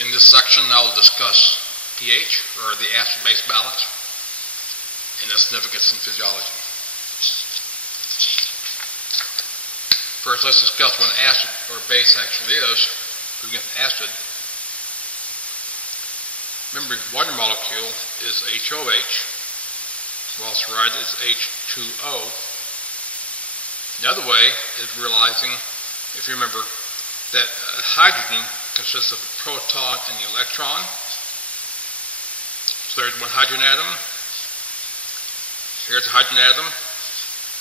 In this section, I will discuss pH, or the acid-base balance, and its significance in physiology. First, let's discuss what an acid or base actually is. We get an acid. Remember, water molecule is HOH, while chloride is H2O. Another way is realizing, if you remember, that hydrogen consists of a proton and the electron. So there's one hydrogen atom. Here's a hydrogen atom.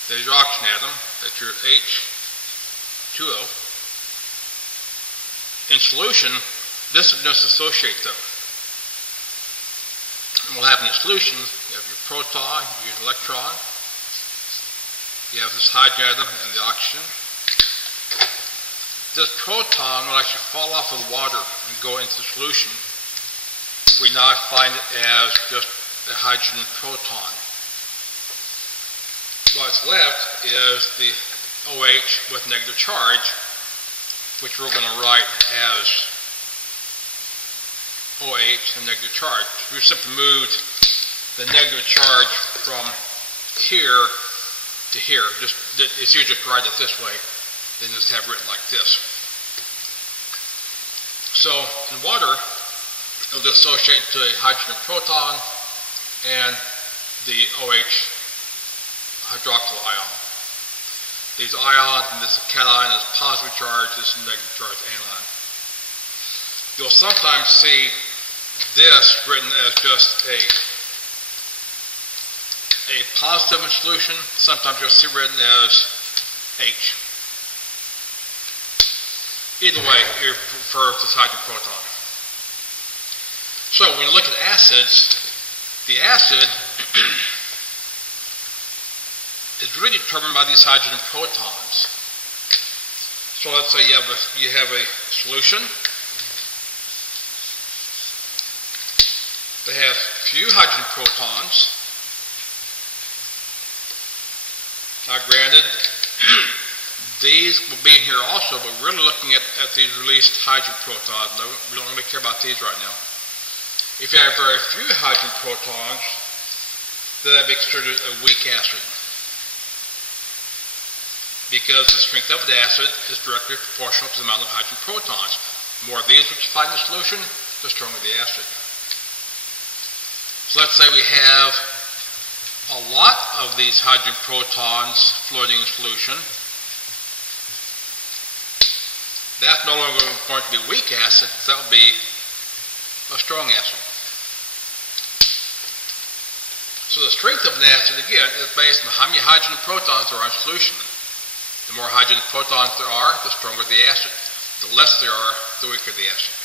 There's your oxygen atom. That's your H2O. In solution, this is just associate though. And what happens in solution, you have your proton, your electron, you have this hydrogen atom and the oxygen. This proton will actually fall off of the water and go into the solution. We now find it as just a hydrogen proton. What's left is the OH with negative charge, which we're going to write as OH, the negative charge. We simply moved the negative charge from here to here. It's easier to write it this way than just have it written like this. So in water, it'll dissociate to a hydrogen proton and the OH hydroxyl ion. These ions, and this cation is positive charge, this is negative charge anion. You'll sometimes see this written as just a positive in solution. Sometimes you'll see written as H. Either way, you refer to this hydrogen proton. So when you look at acids, the acid is really determined by these hydrogen protons. So let's say you have a solution. They have few hydrogen protons. Now granted, these will be in here also, but we're really looking at these released hydrogen protons. We don't really care about these right now. If you have very few hydrogen protons, then that would be considered a weak acid, because the strength of the acid is directly proportional to the amount of hydrogen protons. The more of these which you find in the solution, the stronger the acid. So let's say we have a lot of these hydrogen protons floating in solution. That's no longer going to be a weak acid, that will be a strong acid. So the strength of an acid, again, is based on how many hydrogen protons there are in solution. The more hydrogen protons there are, the stronger the acid. The less there are, the weaker the acid.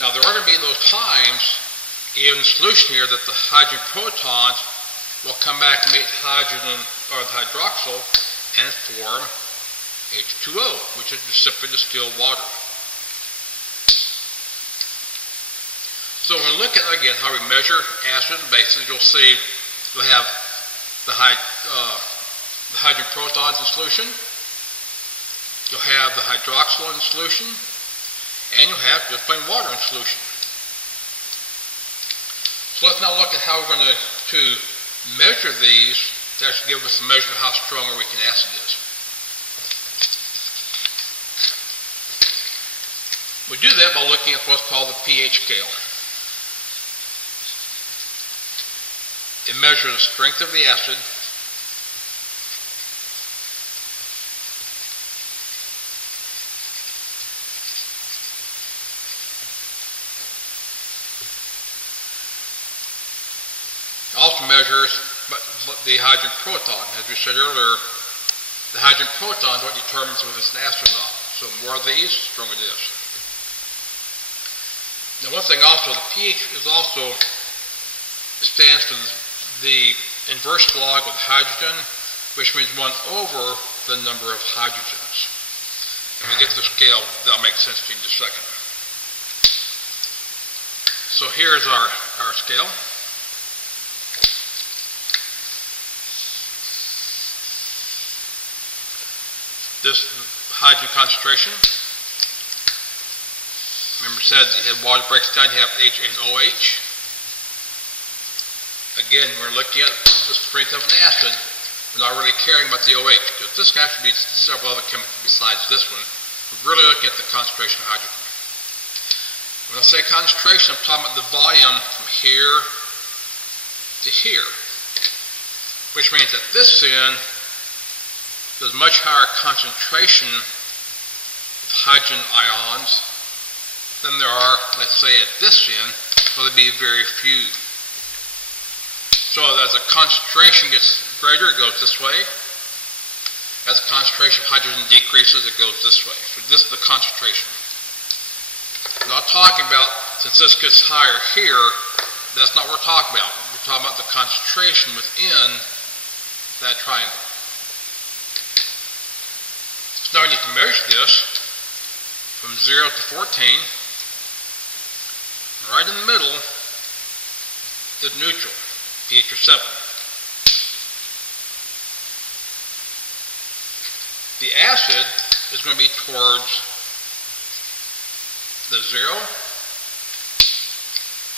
Now there are going to be those times in solution here that the hydrogen protons will come back and meet hydrogen or the hydroxyl and form H2O, which is simply distilled water. So when we look at, again, how we measure acids and bases, you'll see we'll have the hydrogen protons in solution, you'll have the hydroxyl in solution, and you'll have just plain water in solution. So let's now look at how we're going to measure these to actually give us a measure of how strong or weak an acid is. We do that by looking at what's called the pH scale. It measures the strength of the acid also measures the hydrogen proton. As we said earlier, the hydrogen proton is what determines whether it's an acid or not. So the more of these, the stronger it is. Now one thing also, the pH is also stands for the inverse log of hydrogen, which means 1 over the number of hydrogens. And we get the scale, that'll make sense to you in just a second. So here's our scale. This hydrogen concentration. Remember, said that you had water breaks down, you have H and OH. Again, we're looking at the strength of an acid. We're not really caring about the OH, because this can actually be several other chemicals besides this one. We're really looking at the concentration of hydrogen. When I say concentration, I'm talking about the volume from here to here, which means at this end, there's much higher concentration of hydrogen ions than there are, let's say, at this end, so there'll be very few. So as the concentration gets greater, it goes this way. As the concentration of hydrogen decreases, it goes this way. So this is the concentration. I'm not talking about, since this gets higher here, that's not what we're talking about. We're talking about the concentration within that triangle. So now we need to measure this from 0 to 14. Right in the middle is neutral, pH of 7. The acid is going to be towards the 0.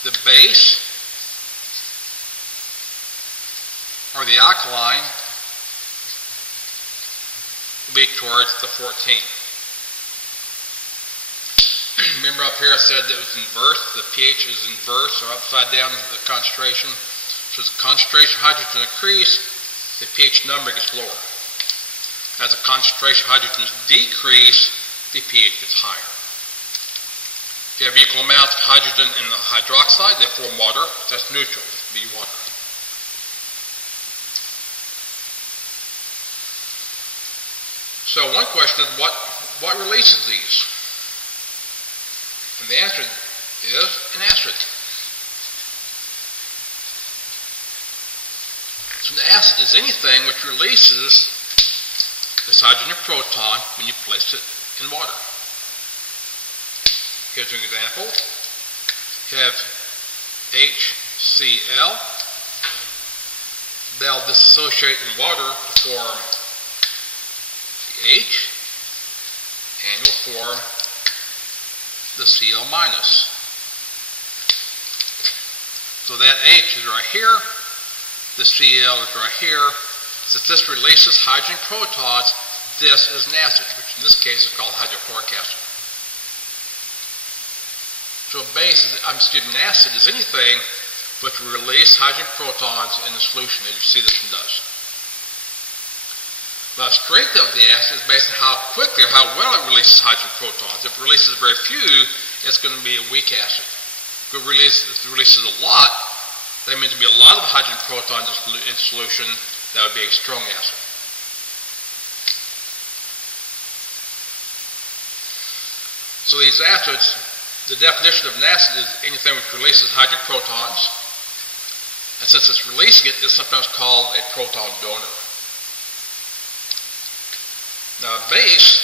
The base, or the alkaline, will be towards the 14. Remember up here I said that it was inverse, the pH is inverse, or upside down is the concentration. So as the concentration of hydrogen increases, the pH number gets lower. As the concentration of hydrogen decreases, the pH gets higher. If you have equal amounts of hydrogen in the hydroxide, they form water. That's neutral, it would be water. So one question is, what releases these? And the answer is an acid. So an acid is anything which releases this hydrogen proton when you place it in water. Here's an example. You have HCl. They'll dissociate in water to form the H, and you'll form the Cl minus. So that H is right here, the Cl is right here. Since this releases hydrogen protons, this is an acid, which in this case is called hydrochloric acid. So an acid is anything which will release hydrogen protons in the solution, as you see this one does. The strength of the acid is based on how quickly or how well it releases hydrogen protons. If it releases very few, it's going to be a weak acid. If it releases a lot, that means there will be a lot of hydrogen protons in solution. That would be a strong acid. So these acids, the definition of an acid is anything which releases hydrogen protons. And since it's releasing it, it's sometimes called a proton donor. Now a base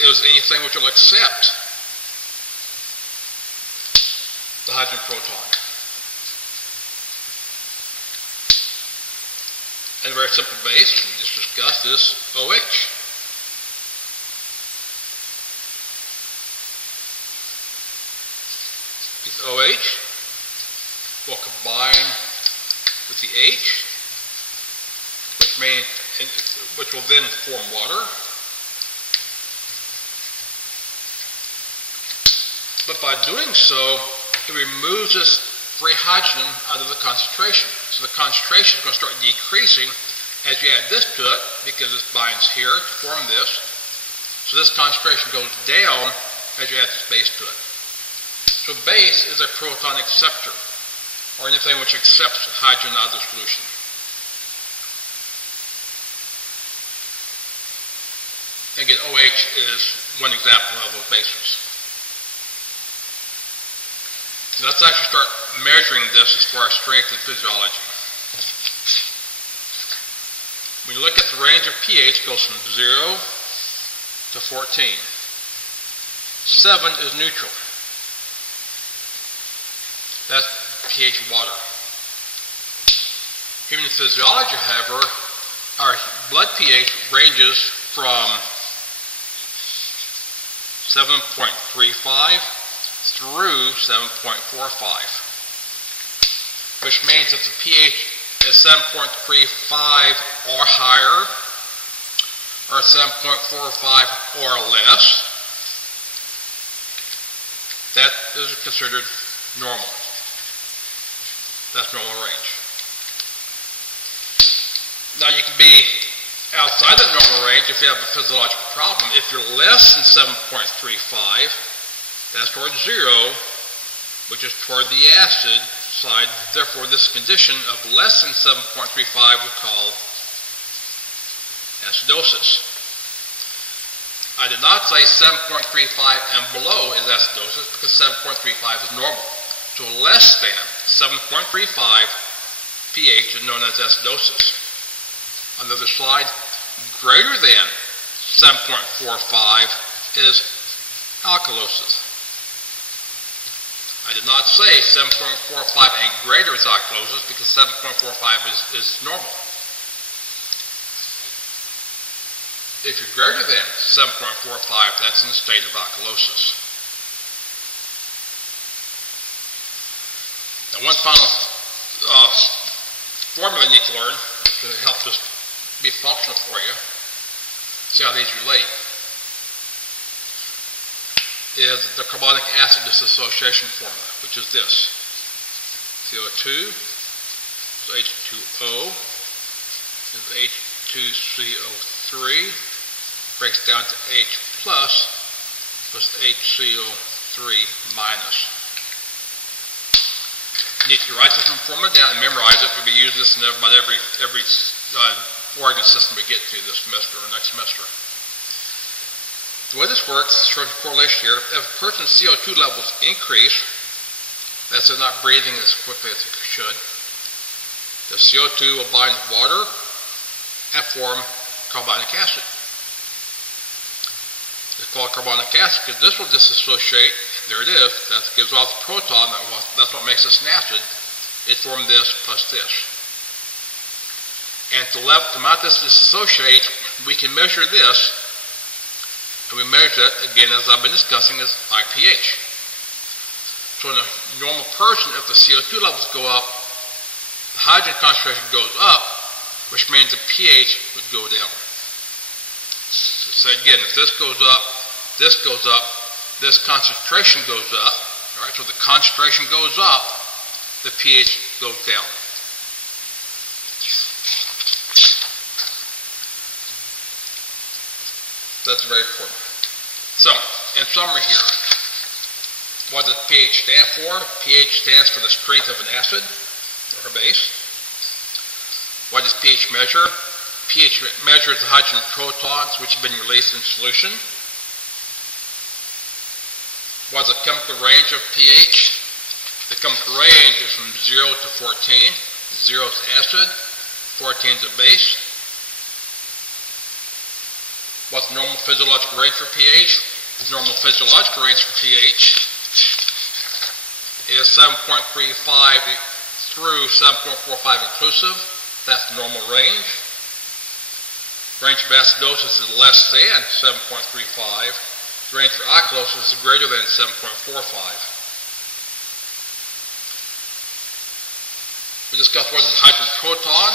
is anything which will accept the hydrogen proton. And a very simple base, we just discussed, is OH. This OH will combine with the H, which will then form water. But by doing so, it removes this free hydrogen out of the concentration. So the concentration is going to start decreasing as you add this to it, because this binds here to form this. So this concentration goes down as you add this base to it. So base is a proton acceptor, or anything which accepts hydrogen out of the solution. Again, OH is one example of those bases. Let's actually start measuring this as far as strength and physiology. When you look at the range of pH, it goes from 0 to 14. 7 is neutral. That's pH of water. Human physiology, however, our blood pH ranges from 7.35 through 7.45, which means if the pH is 7.35 or higher, or 7.45 or less, that is considered normal. That's normal range. Now you can be outside the normal range if you have a physiological problem. If you're less than 7.35, that's toward 0, which is toward the acid side. Therefore, this condition of less than 7.35 we call acidosis. I did not say 7.35 and below is acidosis because 7.35 is normal. So less than 7.35 pH is known as acidosis. Another slide, greater than 7.45 is alkalosis. I did not say 7.45 and greater is alkalosis because 7.45 is normal. If you're greater than 7.45, that's in the state of alkalosis. Now, one final formula you need to learn to help this be functional for you, see how these relate, is the carbonic acid dissociation formula, which is this. CO2 is H2O, is H2CO3, breaks down to H plus HCO3 minus. You need to write this formula down and memorize it. We'll be using this in about every organ system we get to this semester or next semester. The way this works, shows a correlation here. If a person's CO2 levels increase, that's they're not breathing as quickly as they should, the CO2 will bind with water and form carbonic acid. It's called carbonic acid because this will disassociate. There it is. That gives off the proton. That's what makes this an acid. It formed this plus this. And to amount this disassociates, we can measure this. And we measure it, again, as I've been discussing, as IPH. So in a normal person, if the CO2 levels go up, the hydrogen concentration goes up, which means the pH would go down. So again, if this goes up, this concentration goes up. All right, so the concentration goes up, the pH goes down. That's very important. So, in summary here, what does pH stand for? pH stands for the strength of an acid or a base. What does pH measure? pH measures the hydrogen protons which have been released in solution. What's the chemical range of pH? The chemical range is from 0 to 14. 0 is acid, 14 is a base. What's the normal physiological range for pH? The normal physiological range for pH is 7.35 through 7.45 inclusive. That's the normal range. Range of acidosis is less than 7.35. The range for alkalosis is greater than 7.45. We discussed what is hydrogen proton.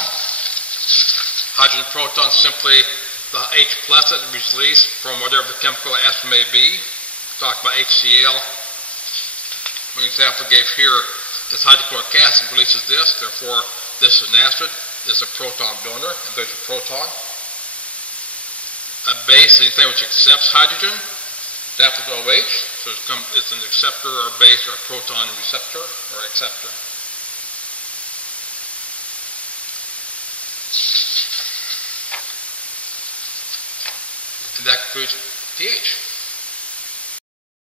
Hydrogen proton is simply the H plus that is released from whatever the chemical acid may be. Talk about HCl. One example I gave here, this hydrochloric acid releases this, therefore this is an acid, this is a proton donor, and there's a proton. A base is anything which accepts hydrogen. That was OH, so it's an acceptor or base or a proton receptor or acceptor. And that concludes pH.